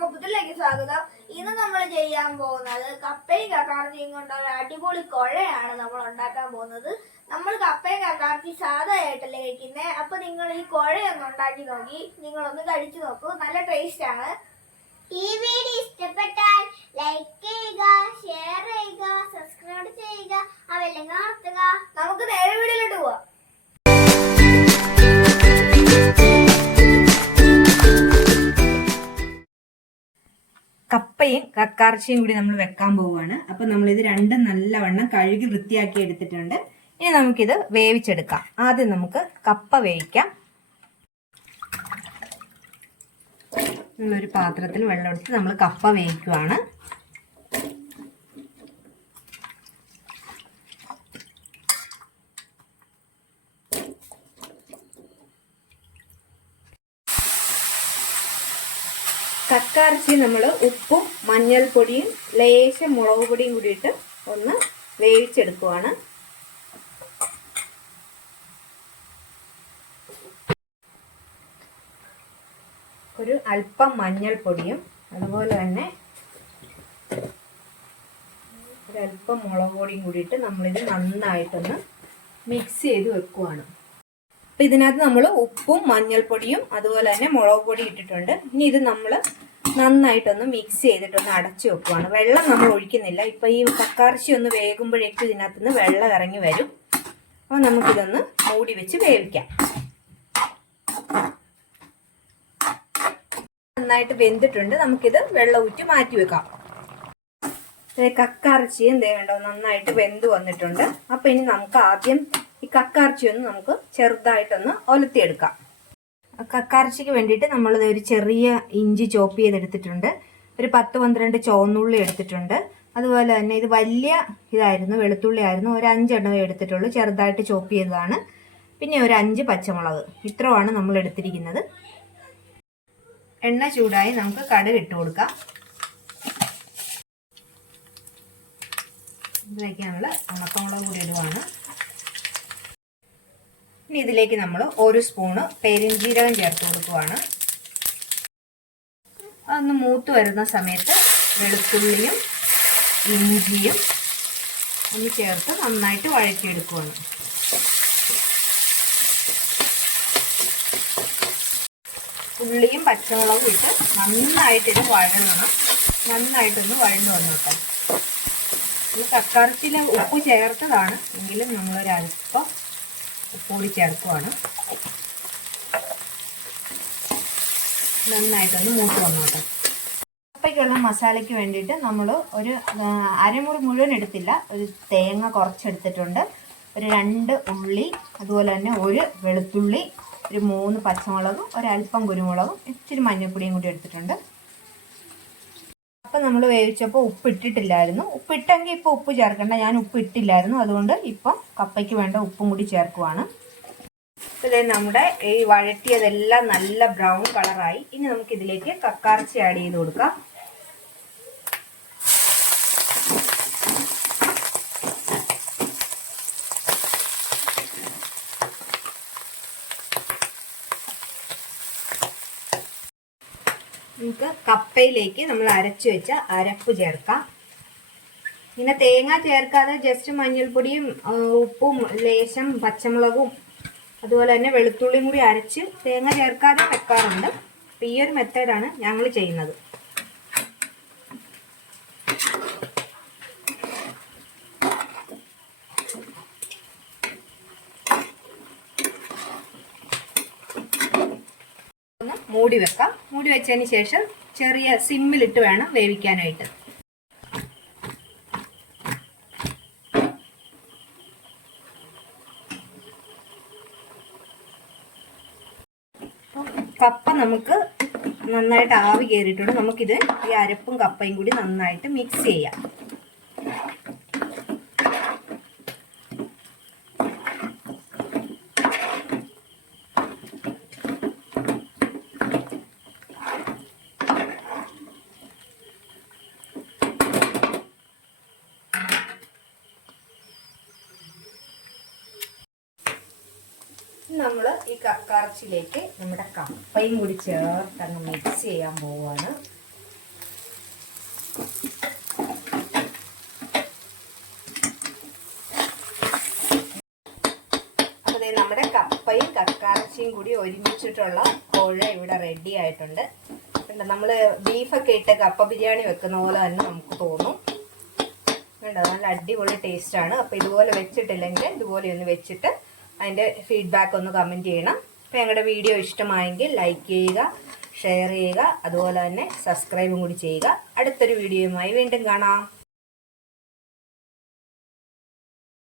കപ്പത്തിലേക്ക് സ്വാഗതം. ഇന്ന് നമ്മൾ ചെയ്യാൻ പോകുന്നത് കപ്പയും കക്കാർത്തിയും കൊണ്ടുള്ള അടിപൊളി കുഴയാണ് നമ്മൾ ഉണ്ടാക്കാൻ പോകുന്നത്. നമ്മൾ കപ്പയും കക്കാർത്തി സാധാരണയായിട്ടല്ലേ കഴിക്കുന്നത് അപ്പൊ നിങ്ങൾ ഈ കുഴയൊന്ന് ഉണ്ടാക്കി നോക്കി. നിങ്ങൾ ഒന്ന് കഴിച്ചു നോക്കൂ. നല്ല ടേസ്റ്റ് ആണ്. ഈ വീഡിയോ ഇഷ്ടപ്പെട്ടാൽ ലൈക്ക് ചെയ്യുക ഷെയർ ചെയ്യുക സബ്സ്ക്രൈബ് ചെയ്യുക അവരെല്ലാം നമുക്ക് നേരെ വീഡിയോയിലോട്ട് പോവാം. കപ്പയും കക്കാർച്ചയും കൂടി നമ്മൾ വെക്കാൻ പോവുകയാണ്. അപ്പം നമ്മളിത് രണ്ടും നല്ലവണ്ണം കഴുകി വൃത്തിയാക്കി എടുത്തിട്ടുണ്ട്. ഇനി നമുക്കിത് വേവിച്ചെടുക്കാം. ആദ്യം നമുക്ക് കപ്പ വേവിക്കാം. നമ്മളൊരു പാത്രത്തിൽ വെള്ളം എടുത്ത് നമ്മൾ കപ്പ വേവിക്കുവാണ്. കക്കാർച്ചി നമ്മൾ ഉപ്പും മഞ്ഞൾപ്പൊടിയും ലേശം മുളക് പൊടിയും കൂടിയിട്ട് ഒന്ന് വേവിച്ചെടുക്കുവാണ്. ഒരു അല്പം മഞ്ഞൾപ്പൊടിയും അതുപോലെ തന്നെ ഒരല്പം മുളക് പൊടിയും കൂടിയിട്ട് നമ്മളിത് നന്നായിട്ടൊന്ന് മിക്സ് ചെയ്ത് വെക്കുവാണ്. അപ്പൊ ഇതിനകത്ത് നമ്മൾ ഉപ്പും മഞ്ഞൾപ്പൊടിയും അതുപോലെ തന്നെ മുളക് പൊടി ഇട്ടിട്ടുണ്ട്. ഇനി ഇത് നമ്മൾ നന്നായിട്ടൊന്ന് മിക്സ് ചെയ്തിട്ടൊന്ന് അടച്ചു വെക്കുവാണ്. വെള്ളം നമ്മൾ ഒഴിക്കുന്നില്ല. ഇപ്പൊ ഈ കക്കാർച്ചി ഒന്ന് വേകുമ്പോഴേക്കും ഇതിനകത്ത് നിന്ന് വെള്ളം ഇറങ്ങി വരും. അപ്പോൾ നമുക്കിതൊന്ന് മൂടി വെച്ച് വേവിക്കാം. നന്നായിട്ട് വെന്തിട്ടുണ്ട്. നമുക്കിത് വെള്ളം ഊറ്റി മാറ്റി വെക്കാം. കക്കാർച്ചിയും എന്തേ വേണ്ടോ നന്നായിട്ട് വെന്ത് വന്നിട്ടുണ്ട്. അപ്പൊ ഇനി നമുക്ക് ആദ്യം ഈ കക്കാർച്ചി ഒന്ന് നമുക്ക് ചെറുതായിട്ടൊന്ന് ഒലത്തിയെടുക്കാം. കക്കാർച്ചിക്ക് വേണ്ടിയിട്ട് നമ്മൾ ഒരു ചെറിയ ഇഞ്ചി ചോപ്പ് ചെയ്തെടുത്തിട്ടുണ്ട്. ഒരു പത്ത് പന്ത്രണ്ട് ചുവന്നുള്ളി എടുത്തിട്ടുണ്ട്. അതുപോലെ തന്നെ ഇത് വലിയ ഇതായിരുന്നു വെളുത്തുള്ളി ആയിരുന്നു. ഒരു അഞ്ചെണ്ണം എടുത്തിട്ടുള്ളൂ ചെറുതായിട്ട് ചോപ്പ് ചെയ്തതാണ്. പിന്നെ ഒരു അഞ്ച് പച്ചമുളക്. ഇത്രയാണ് നമ്മൾ എടുത്തിരിക്കുന്നത്. എണ്ണ ചൂടായി നമുക്ക് കടുക് ഇട്ട് കൊടുക്കാം. ഇതിലേക്ക് നമ്മൾ ഉണക്കമുളക് കൂടി ഇടുവാണ്. ഇനി ഇതിലേക്ക് നമ്മൾ ഒരു സ്പൂണ് പെരിഞ്ജീരകം ചേർത്ത് കൊടുക്കുവാണ്. അതൊന്ന് മൂത്ത് വരുന്ന സമയത്ത് വെളുത്തുള്ളിയും ഇഞ്ചിയും ഒന്ന് ചേർത്ത് നന്നായിട്ട് വഴറ്റിയെടുക്കുവാണ്. ഉള്ളിയും പച്ചമുളകും ഇട്ട് നന്നായിട്ട് ഇത് വഴങ്ങണം നന്നായിട്ടൊന്ന് വഴന്നു വന്നോട്ടെ ഈ തക്കാളത്തിൽ ഉപ്പ് ചേർത്തതാണ്. എങ്കിലും നമ്മളൊരു അൽപ്പം ഉപ്പ് കൂടി നന്നായിട്ടൊന്ന് മൂത്ത് വന്നോട്ടെ. കപ്പയ്ക്കുള്ള മസാലയ്ക്ക് വേണ്ടിയിട്ട് നമ്മൾ ഒരു അരമുറി മുഴുവൻ എടുത്തില്ല. ഒരു തേങ്ങ കുറച്ചെടുത്തിട്ടുണ്ട്. ഒരു രണ്ട് ഉള്ളി അതുപോലെ തന്നെ ഒരു വെളുത്തുള്ളി ഒരു മൂന്ന് പച്ചമുളകും ഒരല്പം കുരുമുളകും ഇച്ചിരി മഞ്ഞൾപ്പൊടിയും കൂടി എടുത്തിട്ടുണ്ട്. അപ്പം നമ്മൾ വേവിച്ചപ്പോൾ ഉപ്പ് ഇട്ടിട്ടില്ലായിരുന്നു. ഉപ്പ് ഇട്ടെങ്കിൽ ഇപ്പോൾ ഉപ്പ് ചേർക്കേണ്ട. ഞാൻ ഉപ്പ് ഇട്ടില്ലായിരുന്നു. അതുകൊണ്ട് ഇപ്പം കപ്പയ്ക്ക് വേണ്ട ഉപ്പും കൂടി ചേർക്കുവാണ്. ഇതേ നമ്മുടെ ഈ വഴറ്റിയതെല്ലാം നല്ല ബ്രൗൺ കളറായി. ഇനി നമുക്ക് ഇതിലേക്ക് കക്കാർച്ചി ആഡ് ചെയ്ത് കൊടുക്കാം. നമുക്ക് കപ്പയിലേക്ക് നമ്മൾ അരച്ചു വെച്ച അരപ്പ് ചേർക്കാം. ഇങ്ങനെ തേങ്ങ ചേർക്കാതെ ജസ്റ്റ് മഞ്ഞൾപ്പൊടിയും ഉപ്പും ലേശം പച്ചമുളകും അതുപോലെ തന്നെ വെളുത്തുള്ളിയും കൂടി അരച്ച് തേങ്ങ ചേർക്കാതെ വെക്കാറുണ്ട്. അപ്പം ഈ ഒരു മെത്തേഡാണ് ഞങ്ങൾ ചെയ്യുന്നത്. മൂടി വെക്കാം. മൂടി വെച്ചതിന് ശേഷം ചെറിയ സിമ്മിലിട്ട് വേണം വേവിക്കാനായിട്ട് അപ്പം കപ്പ നമുക്ക് നന്നായിട്ട് ആവി കയറിയിട്ടുണ്ട് നമുക്കിത് ഈ അരപ്പും കപ്പയും കൂടി നന്നായിട്ട് മിക്സ് ചെയ്യാം. നമ്മൾ ഈ കറച്ചിലേക്ക് നമ്മുടെ കപ്പയും കൂടി ചേർത്ത് അങ്ങ് മിക്സ് ചെയ്യാൻ പോവാണ്. നമ്മുടെ കപ്പയും കക്കാറച്ചിയും കൂടി ഒരുമിച്ചിട്ടുള്ള കോഴ ഇവിടെ റെഡി ആയിട്ടുണ്ട്. കണ്ടോ നമ്മൾ ബീഫൊക്കെ ഇട്ട് കപ്പ ബിരിയാണി വെക്കുന്ന പോലെ തന്നെ നമുക്ക് തോന്നും. കണ്ടോ നല്ല അടിപൊളി ടേസ്റ്റ് ആണ്. അപ്പോൾ ഇതുപോലെ വെച്ചിട്ടില്ലെങ്കിൽ ഇതുപോലെ ഒന്ന് വെച്ചിട്ട് അതിന്റെ ഫീഡ്ബാക്ക് ഒന്ന് കമന്റ് ചെയ്യണം. അപ്പോൾ ഞങ്ങളുടെ വീഡിയോ ഇഷ്ടമായെങ്കിൽ ലൈക്ക് ചെയ്യുക ഷെയർ ചെയ്യുക അതുപോലെ തന്നെ സബ്സ്ക്രൈബും കൂടി ചെയ്യുക. അടുത്തൊരു വീഡിയോയുമായി വീണ്ടും കാണാം.